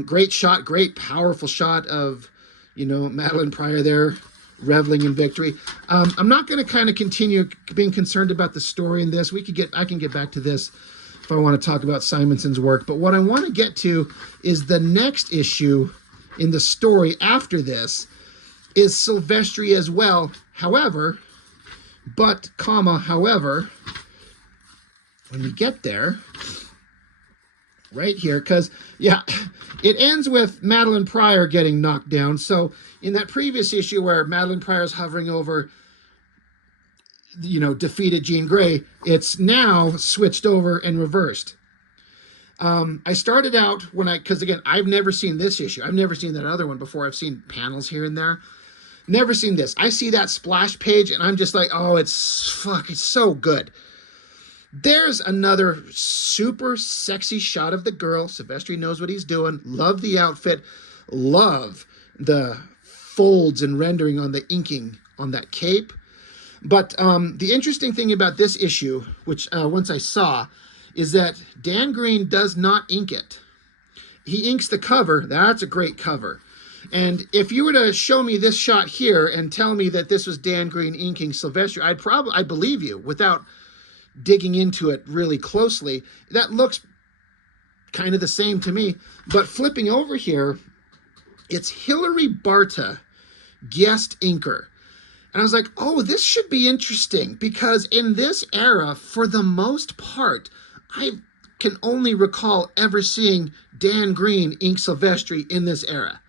Great shot, great powerful shot of, you know, Madeline Pryor there reveling in victory. I'm not going to kind of continue being concerned about the story in this. I can get back to this. if I want to talk about Simonson's work. But what I want to get to is the next issue in the story after this is Sylvestri as well. However, however, when we get there, right here, because, yeah, it ends with Madeline Pryor getting knocked down. So in that previous issue where Madeline Pryor's hovering over, you know, defeated Jean Grey, it's now switched over and reversed. I started out because again, I've never seen this issue. I've never seen that other one before. I've seen panels here and there. Never seen this. I see that splash page and I'm just like, oh, it's so good. There's another super sexy shot of the girl. Sylvestri knows what he's doing. Love the outfit. Love the folds and rendering on the inking on that cape. But the interesting thing about this issue, which once I saw, is that Dan Green does not ink it. He inks the cover. That's a great cover. And if you were to show me this shot here and tell me that this was Dan Green inking Sylvestri, I'd believe you without digging into it really closely. That looks kind of the same to me. But flipping over here, it's Hilary Barta, guest inker. And I was like, oh, this should be interesting, because in this era, for the most part, I can only recall ever seeing Dan Green ink Sylvestri in this era.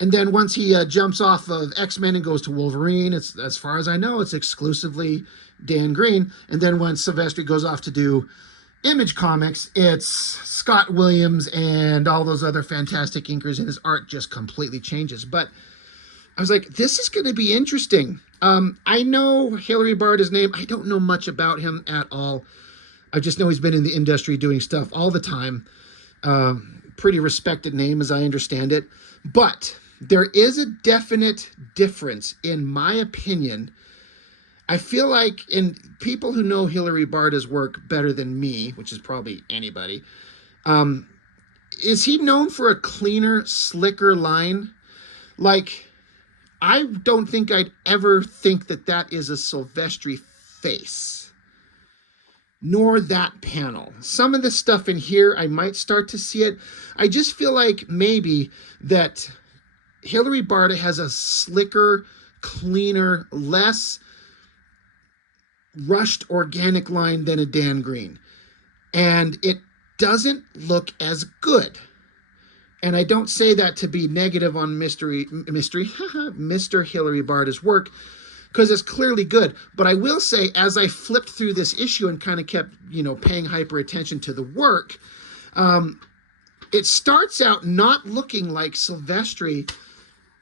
And then once he jumps off of X-Men and goes to Wolverine, it's, as far as I know, it's exclusively Dan Green. And then when Sylvestri goes off to do Image Comics, it's Scott Williams and all those other fantastic inkers, and his art just completely changes. But I was like, this is going to be interesting. I know Hilary Barta's name. I don't know much about him at all. I just know he's been in the industry doing stuff all the time. Pretty respected name as I understand it. But there is a definite difference, in my opinion. I feel like, in people who know Hilary Barta's work better than me, which is probably anybody, is he known for a cleaner, slicker line? Like, I don't think I'd ever think that that is a Sylvestri face, nor that panel. Some of the stuff in here, I might start to see it. I just feel like maybe that Hilary Barta has a slicker, cleaner, less rushed organic line than a Dan Green. And it doesn't look as good. And I don't say that to be negative on Mr. Hilary Barta's work, because it's clearly good. But I will say, as I flipped through this issue and kind of kept, you know, paying hyper attention to the work, it starts out not looking like Sylvestri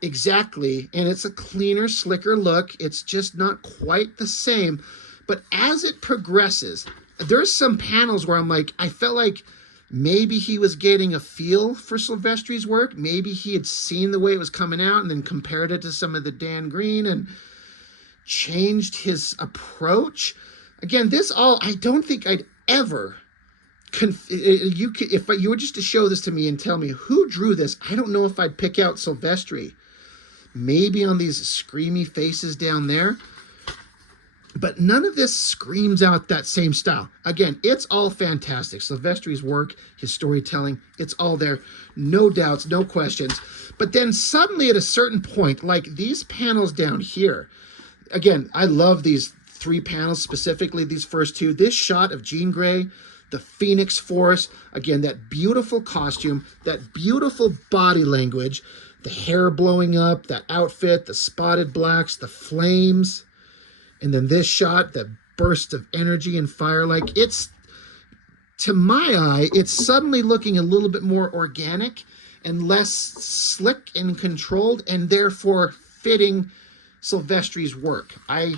exactly, and it's a cleaner, slicker look. It's just not quite the same. But as it progresses, there's some panels where I'm like, I felt like maybe he was getting a feel for Sylvestri's work. Maybe he had seen the way it was coming out and then compared it to some of the Dan Green and changed his approach. Again, this all, I don't think I'd ever, if you were just to show this to me and tell me who drew this, I don't know if I'd pick out Sylvestri. Maybe on these screamy faces down there. But none of this screams out that same style. Again, it's all fantastic. Sylvestri's work, his storytelling, it's all there. No doubts, no questions. But then suddenly at a certain point, like these panels down here, again, I love these three panels, specifically these first two. This shot of Jean Grey, the Phoenix Force, again, that beautiful costume, that beautiful body language, the hair blowing up, that outfit, the spotted blacks, the flames. And then this shot, the burst of energy and fire, like it's, to my eye, it's suddenly looking a little bit more organic and less slick and controlled, and therefore fitting Sylvestri's work. I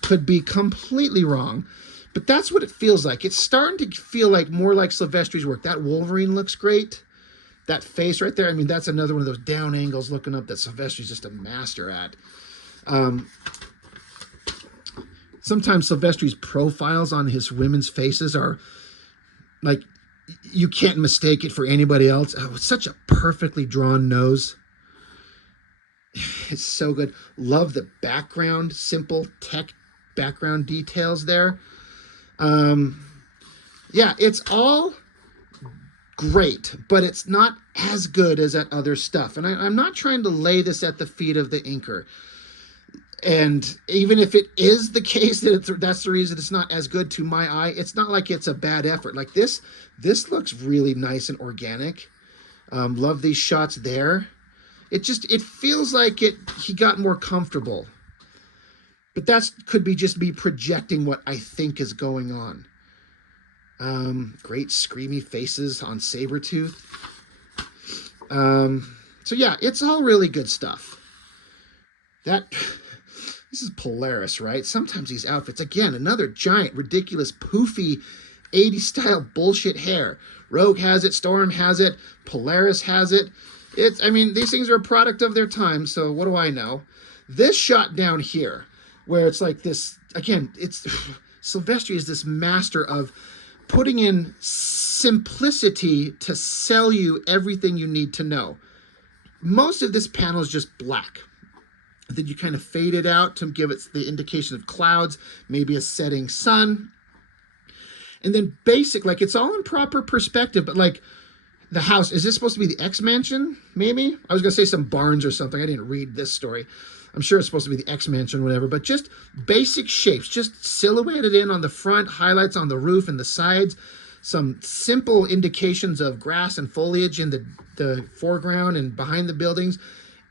could be completely wrong, but that's what it feels like. It's starting to feel like more like Sylvestri's work. That Wolverine looks great. That face right there, I mean, that's another one of those down angles looking up that Sylvestri's just a master at. Sometimes Sylvestri's profiles on his women's faces are like, you can't mistake it for anybody else. Oh, it's such a perfectly drawn nose. It's so good. Love the background, simple tech background details there. Yeah, it's all great, but it's not as good as that other stuff. And I'm not trying to lay this at the feet of the inker. And even if it is the case that that's the reason it's not as good to my eye, it's not like it's a bad effort. Like this looks really nice and organic. Love these shots there. It feels like he got more comfortable. But that could be just me projecting what I think is going on. Great screamy faces on Sabretooth. So yeah, it's all really good stuff. This is Polaris, right? Sometimes these outfits, again, another giant, ridiculous, poofy 80s style bullshit hair. Rogue has it, Storm has it, Polaris has it. I mean, these things are a product of their time, so what do I know? This shot down here, where it's like this, again, Sylvestri is this master of putting in simplicity to sell you everything you need to know. Most of this panel is just black. Then you kind of fade it out to give it the indication of clouds, maybe a setting sun. And then basic, like it's all in proper perspective, but like the house, is this supposed to be the X Mansion? Maybe? I was going to say some barns or something. I didn't read this story. I'm sure it's supposed to be the X Mansion, whatever, but just basic shapes, just silhouetted in on the front, highlights on the roof and the sides, some simple indications of grass and foliage in the foreground and behind the buildings.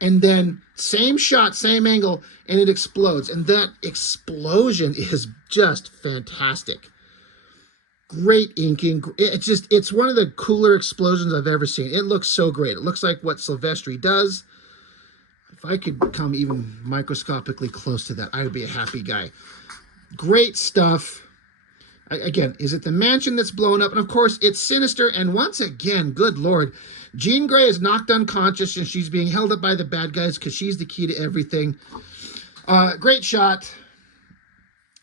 And then same shot, same angle, and it explodes. And that explosion is just fantastic. Great inking. It's one of the cooler explosions I've ever seen. It looks so great. It looks like what Sylvestri does. If I could come even microscopically close to that, I would be a happy guy. Great stuff. Again, is it the mansion that's blown up? And of course, it's sinister. And once again, good Lord, Jean Grey is knocked unconscious and she's being held up by the bad guys because she's the key to everything. Great shot.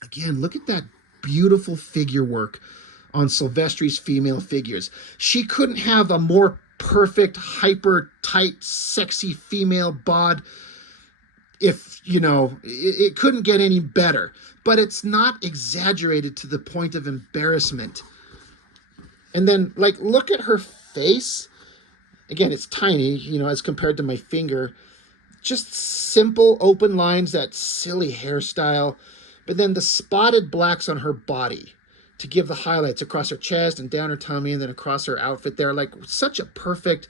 Again, look at that beautiful figure work on Sylvestri's female figures. She couldn't have a more perfect, hyper tight, sexy female bod. If, it couldn't get any better. But it's not exaggerated to the point of embarrassment. And then, like, look at her face. Again, it's tiny, as compared to my finger. Just simple, open lines, that silly hairstyle. But then the spotted blacks on her body to give the highlights across her chest and down her tummy and then across her outfit there. Like, such a perfect,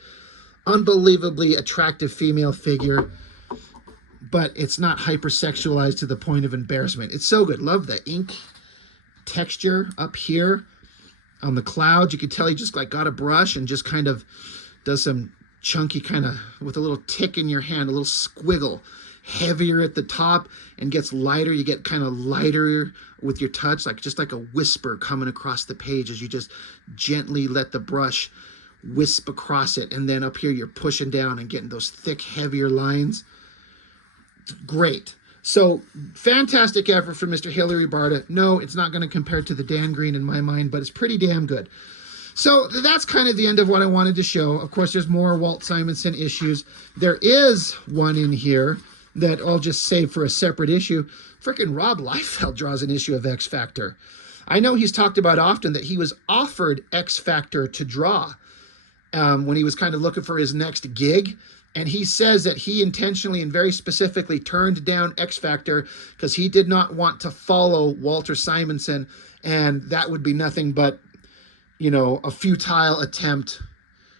unbelievably attractive female figure. But it's not hypersexualized to the point of embarrassment. It's so good. Love the ink texture up here on the clouds. You can tell he just like got a brush and just kind of does some chunky kind of with a little tick in your hand, a little squiggle. Heavier at the top and gets lighter. You get kind of lighter with your touch, just like a whisper coming across the page as you just gently let the brush wisp across it. And then up here, you're pushing down and getting those thick, heavier lines. Great. So fantastic effort from Mr. Hilary Barta. No, it's not going to compare to the Dan Green in my mind, but it's pretty damn good. So that's kind of the end of what I wanted to show. Of course, there's more Walt Simonson issues. There is one in here that I'll just save for a separate issue. Frickin' Rob Liefeld draws an issue of X Factor. I know he's talked about often that he was offered X Factor to draw when he was kind of looking for his next gig. And he says that he intentionally and very specifically turned down X Factor because he did not want to follow Walter Simonson. And that would be nothing but, a futile attempt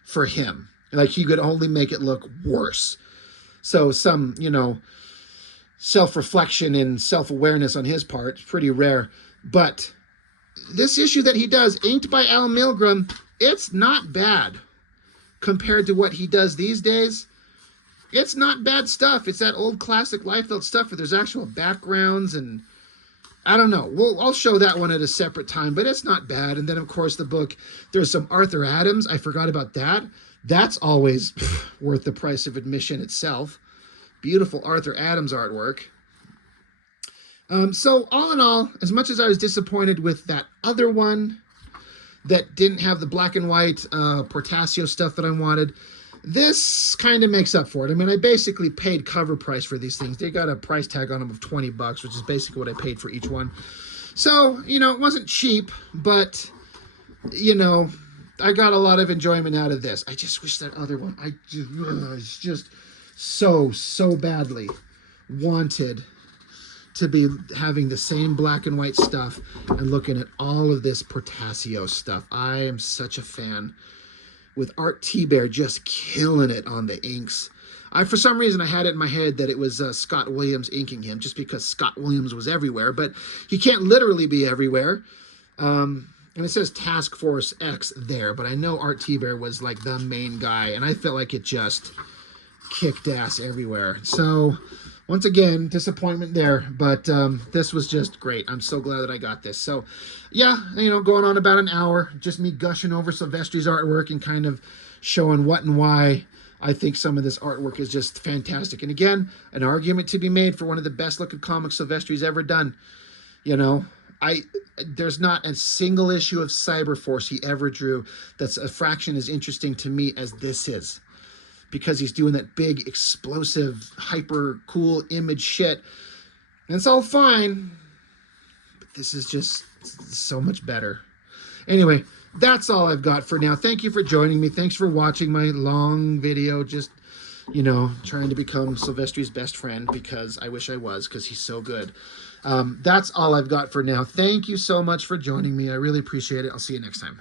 for him. Like, he could only make it look worse. So some, self-reflection and self-awareness on his part is pretty rare. But this issue that he does, inked by Al Milgrom, it's not bad compared to what he does these days. It's not bad stuff. It's that old classic Liefeld stuff where there's actual backgrounds and I don't know. I'll show that one at a separate time, but it's not bad. And then, of course, the book, there's some Arthur Adams. I forgot about that. That's always worth the price of admission itself. Beautiful Arthur Adams artwork. So all in all, as much as I was disappointed with that other one that didn't have the black and white Portasio stuff that I wanted, this kind of makes up for it. I mean, I basically paid cover price for these things. They got a price tag on them of $20, which is basically what I paid for each one. So, it wasn't cheap, but you know, I got a lot of enjoyment out of this. I just wish that other one, it's just so badly wanted to be having the same black and white stuff and looking at all of this Portasio stuff. I am such a fan, with Art T-Bear just killing it on the inks. For some reason, I had it in my head that it was Scott Williams inking him, just because Scott Williams was everywhere, but he can't literally be everywhere. And it says Task Force X there, but I know Art T-Bear was like the main guy, and I felt like it just kicked ass everywhere. So, once again, disappointment there, but this was just great. I'm so glad that I got this. So, yeah, you know, going on about an hour, just me gushing over Sylvestri's artwork and kind of showing what and why I think some of this artwork is just fantastic. And again, an argument to be made for one of the best looking comics Sylvestri's ever done. You know, there's not a single issue of Cyberforce he ever drew that's a fraction as interesting to me as this is, because he's doing that big, explosive, hyper cool image shit. And it's all fine, but this is just so much better. Anyway, that's all I've got for now. Thank you for joining me. Thanks for watching my long video, just, you know, trying to become Sylvestri's best friend, because I wish I was, because he's so good. That's all I've got for now. Thank you so much for joining me. I really appreciate it. I'll see you next time.